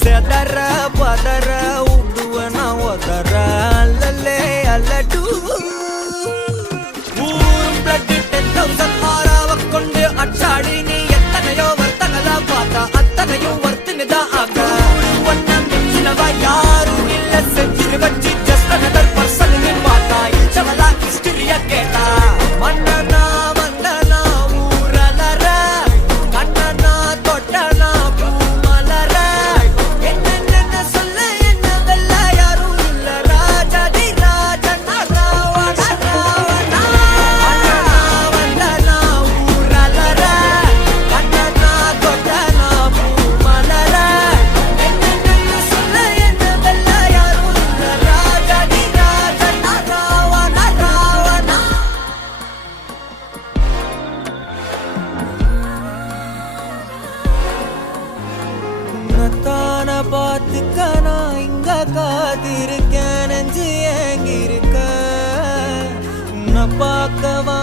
செதற பதற உடுவன ஒதற அல்லலே அல்லடு ஊரும் பிளட் 10,000 ஆறாவ கொண்டு அச்சாடி நீ எத்தனையோ வர்த்தங்களா பார்த்தா அத்தனையும் வர்த்தினுதான் ஆக ஒன்ன மிஞ்சினவா யாரும் இல்ல செஞ்சிரு வச்சு ஜஸ்ட் அனதர் பர்சன் பார்த்தா இச்சவளா ஹிஸ்டரிய கேட்டா மன்னனா வந்தனா ஊரலற கண்ணனா தொட்டனா பூமலற என்ன சொல்ல என்ன வெல்ல யாரும் இல்ல ராஜாதி ராஜனா ராவண ராவணா மன்னனா வந்தனா ஊரலற கண்ணனா தொட்டனா பூமலற என்ன சொல்ல என்ன வெல்ல யாரும் இல்ல ராஜாதி ராஜனா ராவண ராவணா உன்னத்தான பார்த்துக்க நான் இங்க காத்திருக்கேன் நெஞ்சு ஏங்கிருக்க உன்னை பார்க்கவா